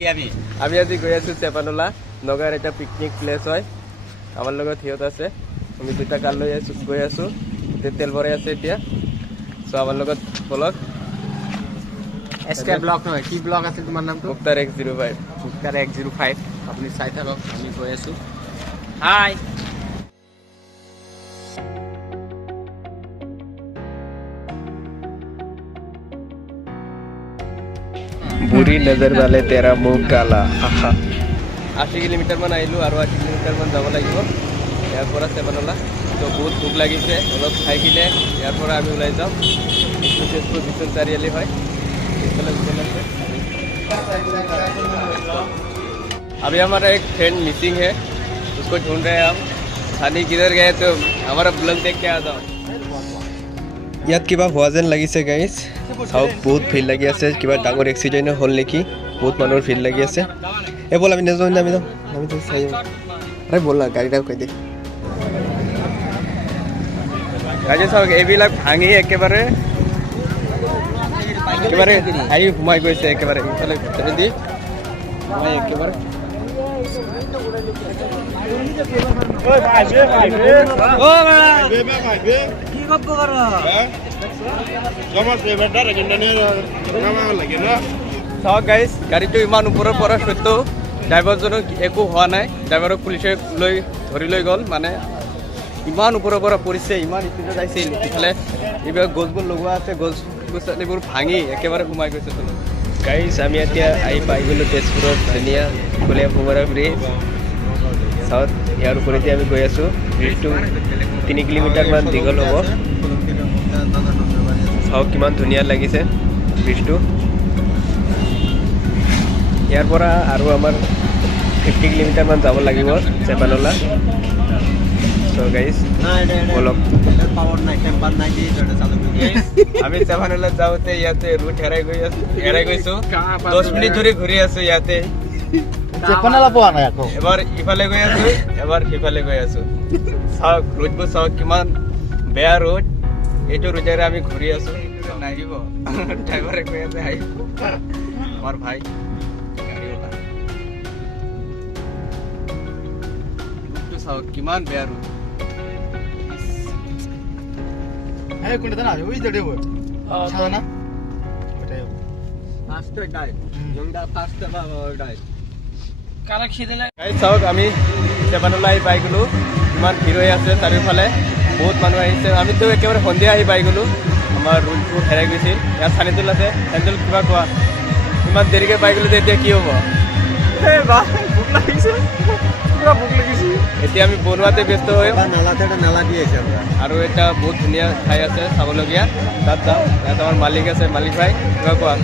আমি আজি গৈ আছো চেপানলা নগাঁৱৰ এটা পিকনিক প্লেচ হয়। আমাৰ লগত সিহঁত আছে, আমি দুটা কাৰ লৈ গৈ আছো, তেল ভৰাই আছে এতিয়া। চ' আমাৰ লগত বলক। এসকে ব্লক নহয়, কি ব্লক আছে তোমাৰ নামটো? মুক্তাৰ 105। মুক্তাৰ 105। আপুনি চাই থাকক, আমি গৈ আছো। হাই बुरी नजर वाले तेरा मुंह काला। 80 কিলোমিটাৰ মান আহিলোঁ আৰু 80 কিলোমিটাৰ মান যাব লাগিব ইয়াৰ পৰা চেপানলা। তো বহুত ভোক লাগিছে, অলপ খাই কিনে ইয়াৰ পৰা আমি ওলাই যাম। তেজপুৰ বিশ্বনাথ চাৰিআলি হয়। अभी हमारा एक फ्रेंड मिसिंग है, उसको ढूंढ रहे हैं हम। सानी किधर गए तो हमारा ब्लॉग देख के आ जाओ। ইয়াত কিবা হোৱা যেন লাগিছে গাইজ, চাওক বহুত ভিৰ লাগি আছে, কিবা ডাঙৰ এক্সিডেণ্ট হ'ল নেকি, বহুত মানুহৰ ভিৰ লাগি আছে। এই বল আমি নাযাওঁ, আমি যাওঁ, আমি চাই যাওঁ। আৰে বল না, গাড়ীটা কৈ দে। গাড়ী চাওক, এইবিলাক ভাঙি একেবাৰে আহি সোমাই গৈছে একেবাৰে ইফালে ভিতৰে দি সোমাই একেবাৰে। চাওক গাইজ, গাড়ীটো ইমান ওপৰৰ পৰা সত্ত্বেও ড্ৰাইভাৰজনক একো হোৱা নাই। ড্ৰাইভাৰক পুলিচে ধৰি লৈ গ'ল, মানে ইমান ওপৰৰ পৰা পৰিছে, ইমান স্পীডত আহিছিল। ইফালে এইবিলাক গছবোৰ লগোৱা আছে, গছবোৰ ভাঙি একেবাৰে সোমাই গৈছে তলত। গাইজ আমি এতিয়া আহি পাই গ'লোঁ তেজপুৰত ধুনীয়া কলীয়া ভোমৰা ব্ৰিজ। চাওক ইয়াৰ ওপৰেদি আমি গৈ আছোঁ। ব্ৰিজটো 3 কিলোমিটাৰমান দীঘল হ'ব। চাওক কিমান ধুনীয়া লাগিছে ব্ৰিজটো। ইয়াৰ পৰা আৰু আমাৰ 50 কিলোমিটাৰমান যাব লাগিব চেপানলা। চ' গাইজ বলক। আমি চেপানলা যাওঁতে ইয়াতে ৰুট হেৰাই গৈছোঁ। 10 মিনিট ধৰি ঘূৰি আছোঁ ইয়াতে। চেপানলা পোৱা নাই আকৌ। এবাৰ ইফালে গৈ আছোঁ, এবাৰ সিফালে গৈ আছোঁ। চাওক ৰোডবোৰ চাওক, কিমান বেয়া ৰোড। এইটো ৰোডেৰে আমি ঘূৰি আছোঁ। নাহিব, ড্ৰাইভাৰে কৈ আছে আহিব। আমাৰ ভাই গাড়ীওলা, ৰোডটো চাওক কিমান বেয়া ৰোড। কোনটা না ওই জড়ে ওই সাদা না ওটাই ফার্স্ট ডাই জংডা ফার্স্ট ডাই কালা খিদিলা। গাইজ চাওক আমি চেপানলা আহি পাই গ'লোঁ। ইমান ভিৰ হৈ আছে চাৰিওফালে, বহুত মানুহ আহিছে। আমিতো একেবাৰে সন্ধিয়া আহি পাই গ'লোঁ। আমাৰ ৰুটবোৰ হেৰাই গৈছিল। ইয়াত চানিতুল আছে, চানিতুল কিবা কোৱা। ইমান দেৰিকৈ পাই গ'লোঁ যে এতিয়া কি হ'ব? ভোক লাগিছে, পুৰা ভোক লাগিছে। এতিয়া আমি বনোৱাতে ব্যস্ত হৈ নালা দি আহিছে আৰু এটা বহুত ধুনীয়া ঠাই আছে চাবলগীয়া, তাত যাওঁ। ইয়াত আমাৰ মালিক আছে, মালিক ভাই কিবা কোৱা।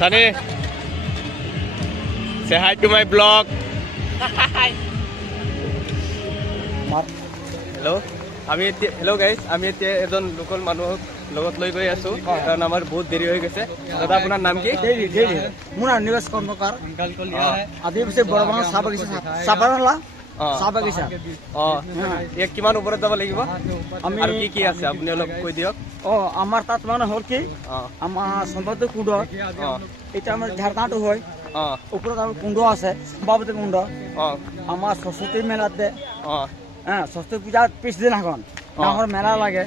Sunny, say hi to my vlog. Hello. Hello guys, আমি এতিয়া এজন লোকেল মানুহক লগত লৈ গৈ আছো, কাৰণ আমাৰ বহুত দেৰি হৈ গৈছে। দাদা আপোনাৰ নাম কি? মোৰ নাম নিবাস কৰ্মকাৰ। আদিবাসী বৰবাগান চাহ বাগিচা, চাপানলা চাহ বাগিচা। ইয়াত কিমান ওপৰত যাব লাগিব? আমি আৰু কি কি আছে আপুনি অলপ কৈ দিয়ক। আমাৰ তাত মানে হ'ল কি, আমাৰ সম্পত্তি কুণ্ড, এটা আমাৰ ঝাৰনাটো হয়। ওপৰত আমাৰ কুণ্ড আছে, সম্ভাৱতী কুণ্ড। আমাৰ সৰস্বতী মেলাতে সৰস্বতী পূজাৰ পিছদিনাখন ডাঙৰ মেলা লাগে,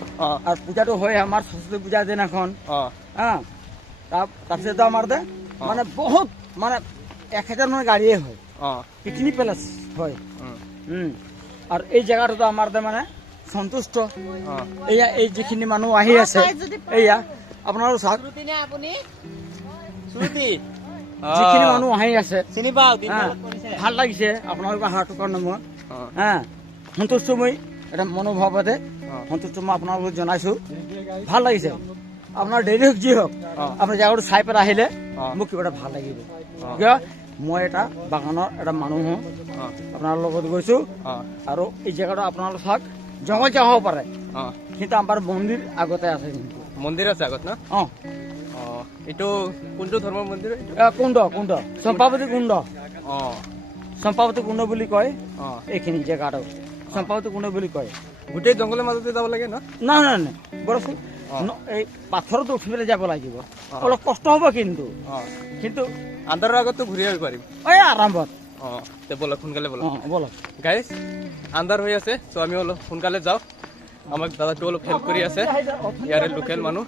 আৰু পূজাটো হয় আমাৰ সৰস্বতী পূজাৰ দিনাখন। তাৰপিছত আমাৰ মানে বহুত মানে 1000 মান গাড়ীয়ে হয়, পিকনিক প্লেচ হয়। আৰু এই জেগাটোতো আমাৰ মানে সন্তুষ্ট। এয়া এই যিখিনি মানুহ আহি আছে, এয়া আপোনালোক চাওক, যিখিনি মানুহ আহি আছে ভাল লাগিছে। আপোনালোকৰ হাৰ্টৰ কাৰণে মই সন্তুষ্ট, মই এটা মনোভাৱতে সন্তুষ্ট মই আপোনালোকক জনাইছো। ভাল লাগিছে। আপোনাৰ দেৰি হওক যি হওক, আপোনাৰ জেগাটো চাই পেলাই আহিলে মোক কিবা এটা ভাল লাগিব। কিয় মই এটা বাগানৰ এটা মানুহ হওঁ, আপোনাৰ লগত গৈছো। আৰু এই জেগাটো আপোনালোক চাওক, জংঘল যাব পাৰে, কিন্তু আমাৰ মন্দিৰ আগতে আছে কিন্তু মন্দিৰ আছে আগত ন অঁ এইটো কোনটো ধৰ্মৰ মন্দিৰ এইটো কুণ্ড কুণ্ড চম্পাৱতী কুণ্ড অঁ চম্পাৱতী কুণ্ড বুলি কয় অঁ এইখিনি জেগাটো চম্পাৱতী কুণ্ড বুলি কয় গোটেই জংঘলৰ মাজতে যাব লাগে ন নাই নাই নাই বৰচোন এই পাথৰত উঠি পেলাই যাব লাগিব অলপ কষ্ট হ'ব কিন্তু অঁ কিন্তু আন্ধাৰৰ আগততো ঘূৰি আহিব পাৰিম এই আৰম্ভত অঁ তে বলক সোনকালে বলক অঁ বলক গাইজ আন্ধাৰ হৈ আছে চ' আমি অলপ সোনকালে যাওঁ আমাক দাদাটো অলপ হেল্প কৰি আছে ইয়াৰে লোকেল মানুহ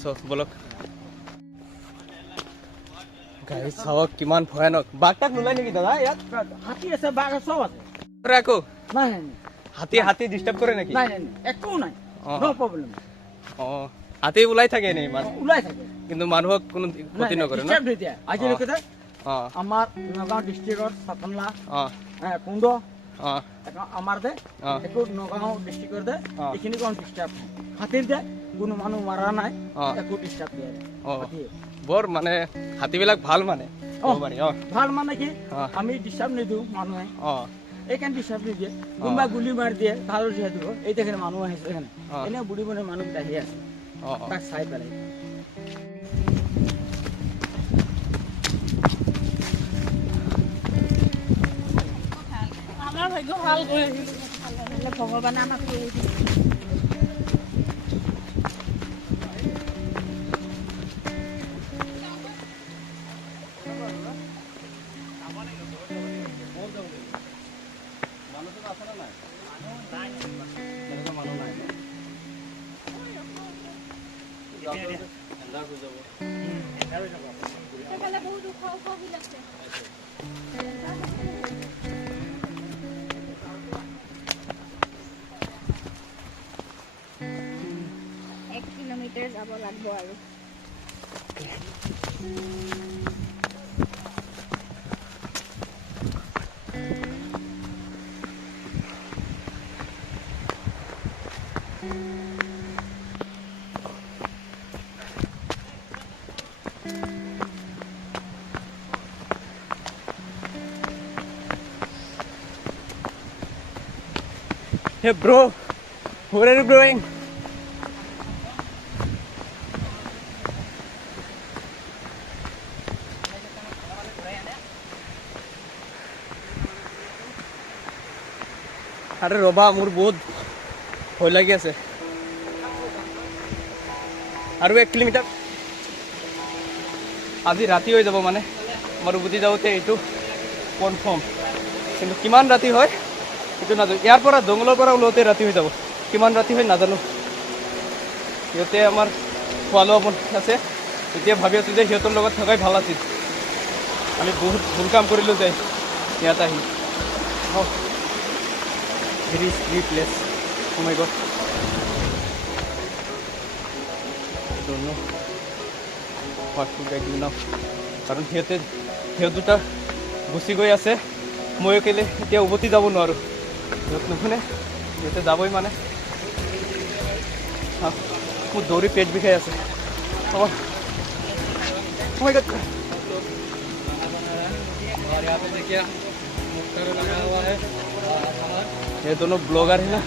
চ' বলক গাইজ চাওক কিমান ভয়ানক বাঘ তাক নোলায় নেকি দাদা ইয়াত হাতী আছে বাঘ আছে চব আছে আকৌ নাই নাই হাতী হাতী ডিষ্টাৰ্ব কৰে নেকি নাই নাই একো নাই অঁ। নো প্ৰব্লেম অঁ হাতী ওলাই থাকে এনেই ইমান ওলাই থাকে কিন্তু মানুহক কোনো ক্ষতি নকৰে ন আজিলৈকে অঁ আমাৰ নগাঁও ডিষ্ট্ৰিক্টত চাপনলা অঁ কুণ্ড অঁ আমাৰ দে অঁ একো নগাঁও ডিষ্ট্ৰিক্টৰ দে অঁ। এইখিনি কোনো ডিষ্টাৰ্ব নাই হাতীৰ দে কোনো মানুহ মৰা নাই অঁ। একো ডিষ্টাৰ্ব দিয়ে অঁ বৰ মানে হাতীবিলাক ভাল মানে ক'ব পাৰি অঁ ভাল মানে কি অঁ। আমি ডিষ্টাৰ্ব নিদিওঁ মানুহে অঁ এইকাৰণে ডিষ্টাৰ্ব নিদিয়ে কোনোবা গুলি মাৰি দিয়ে তাৰো যিহেতু এই দেখেন মানুহ আহিছে এখানে অঁ। এনে বুঢ়ী বুঢ়ী মানুহকেইটা আহি আছে অঁ অঁ তাক চাই পেলাই আমাৰ ভাগ্য ভাল গৈ আহিলো ভগৱানে আমাক লৈ আহিছে বহুত ওখ ওখ বিল আছে এক কিলোমিটাৰ যাব লাগিব আৰু Hey bro, where are you going? আৰে ৰবা মোৰ বহুত ভয় লাগি আছে আৰু 1 কিলোমিটাৰ আজি ৰাতি হৈ যাব মানে আমাৰ উভতি যাওঁতে এইটো কনফাৰ্ম কিন্তু কিমান ৰাতি হয় এইটো নাজানো ইয়াৰ পৰা জংঘলৰ পৰা ওলাওঁতে ৰাতি হৈ যাব কিমান ৰাতি হয় নাজানো সিহঁতে আমাৰ খোৱা লোৱা আছে এতিয়া ভাবি আছোঁ যে সিহঁতৰ লগত থকাই ভাল আছিল আমি বহুত ভুল কাম কৰিলোঁ যে ইয়াত আহি very scary place oh my god don't know what to do now কাৰণ সিহঁত দুটা গুচি গৈ আছে মই কেলে এতিয়া উভতি যাব নোৱাৰোঁ সিহঁত নুশুনে সিহঁতে যাবই মানে মোৰ দৌৰি পেট বিষাই আছে ये दोनों ब्लॉगर है ना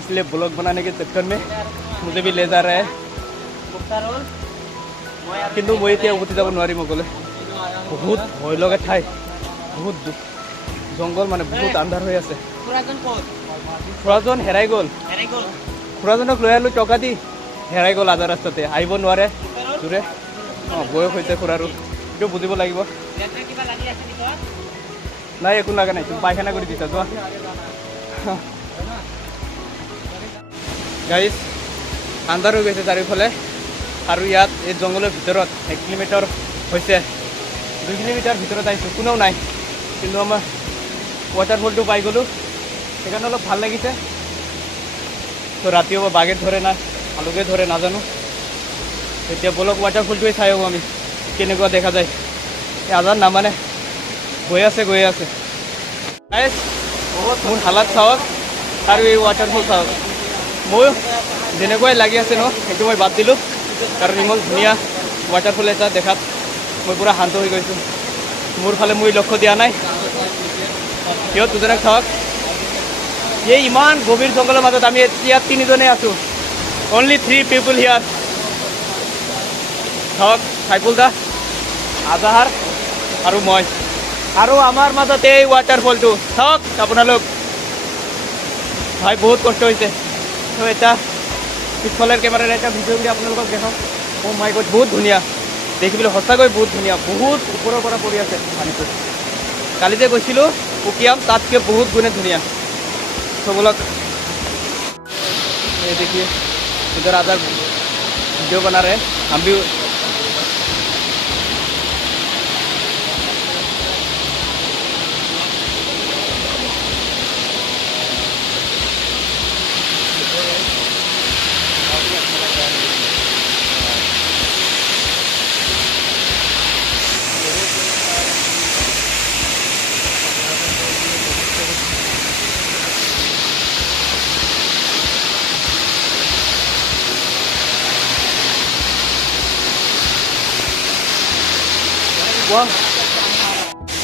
इसलिए ब्लॉग बनाने के चक्कर में मुझे भी ले जा रहा है কিন্তু মই এতিয়া উভতি যাব নোৱাৰিম অকলে বহুত ভয় লগা ঠাই বহুত জংঘল মানে বহুত আন্ধাৰ হৈ আছে খুৰাজন হেৰাই গ'ল খুৰাজনক লৈ আহিলোঁ টকা দি হেৰাই গ'ল আধা ৰাস্তাতে আহিব নোৱাৰে জোৰে অঁ বয়স হৈছে খুৰাৰো এইটো বুজিব লাগিব নাই একো লগা নাই তুমি পায়খানা কৰি দিছা যোৱা গাইজ আন্ধাৰ হৈ গৈছে চাৰিওফালে আৰু ইয়াত এই জংঘলৰ ভিতৰত 1 কিলোমিটাৰ হৈছে 2 কিলোমিটাৰ ভিতৰত আহিছোঁ কোনেও নাই কিন্তু আমাৰ ৱাটাৰফলটো পাই গ'লোঁ সেইকাৰণে অলপ ভাল লাগিছে তো ৰাতি হ'ব বাঘে ধৰে না ভালুকে ধৰে নাজানো এতিয়া বলক ৱাটাৰফলটোৱে চাই আহোঁ আমি কেনেকুৱা দেখা যায় এই আজাৰ নামানে গৈ আছে গাইজ মোৰ হালাত চাওক আৰু এই ৱাটাৰফল চাওক মই যেনেকুৱাই লাগি আছে ন সেইটো মই বাদ দিলোঁ কাৰণ ইমান ধুনীয়া ৱাটাৰফল এটা দেখাত মই পূৰা শান্ত হৈ গৈছোঁ মোৰ ফালে মই লক্ষ্য দিয়া নাই সিহঁত দুজনক চাওক এই ইমান গভীৰ জংঘলৰ মাজত আমি এতিয়া 3জনে আছোঁ only 3 people here. ধৰক চাইফুল দা, আজাহাৰ আৰু মই, আৰু আমাৰ মাজতে এই ৱাটাৰফলটো চাওক আপোনালোক। ভাই বহুত কষ্ট হৈছে। তো এটা পিছফালৰ কেমেৰাৰে এটা ভিডিঅ' কৰি আপোনালোকক দেখাওঁ। অ' মাই গড, বহুত ধুনীয়া দেখিবলৈ, সঁচাকৈ বহুত ধুনীয়া। বহুত ওপৰৰ পৰা পৰি আছে পানীটো। কালি যে গৈছিলোঁ উকিয়াম, তাতকৈ বহুত গুণে ধুনীয়া। तो बोला ये देखिए इधर आधा वीडियो बना रहे हैं हम भी।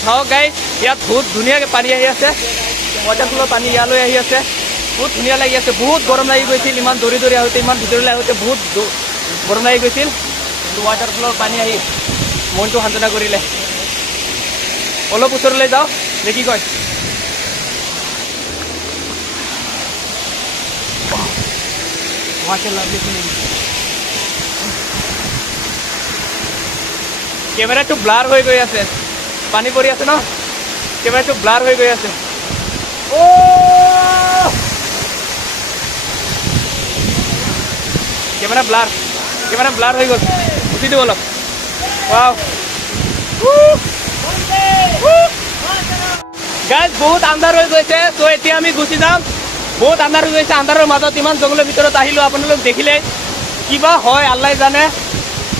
हाँ गाइस, ইয়াত বহুত ধুনীয়াকৈ পানী আহি আছে। ৱাটাৰফলৰ পানী ইয়ালৈ আহি আছে, বহুত ধুনীয়া লাগি আছে। বহুত গৰম লাগি গৈছিল, ইমান দৌৰি দৌৰি আহোঁতে, ইমান ভিতৰলৈ আহোঁতে বহুত গৰম লাগি গৈছিল। ৱাটাৰফলৰ পানী আহি মনটো সান্তনা কৰিলে। অলপ ওচৰলৈ যাওঁ, নে কি কয়? কেমেৰাটো ব্লাৰ হৈ গৈ আছে, পানী পৰি আছে ন, কেমেৰাটো ব্লাৰ হৈ গৈ আছে। কেমেৰা ব্লাৰ হৈ গ'ল, উঠি দিওঁ অলপ। ৱাও গাইজ, বহুত আন্ধাৰ হৈ গৈছে। তো এতিয়া আমি গুচি যাম। বহুত আন্ধাৰ হৈ গৈছে, আন্ধাৰৰ মাজত ইমান জংঘলৰ ভিতৰত আহিলোঁ। আপোনালোক দেখিলে কিবা হয় আল্লাই জানে,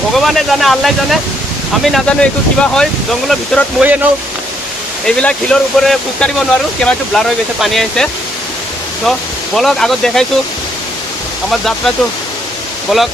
ভগৱানে জানে, আল্লাই জানে, আমি নাজানো একো কিবা হয়। জংঘলৰ ভিতৰত মই এনেও এইবিলাক শিলৰ ওপৰে খোজকাঢ়িব নোৱাৰোঁ, কেমেৰাটো ব্লাৰ হৈ গৈছে, পানী আহিছে। তো বলক আগত দেখাইছোঁ আমাৰ যাত্ৰাটো, বলক।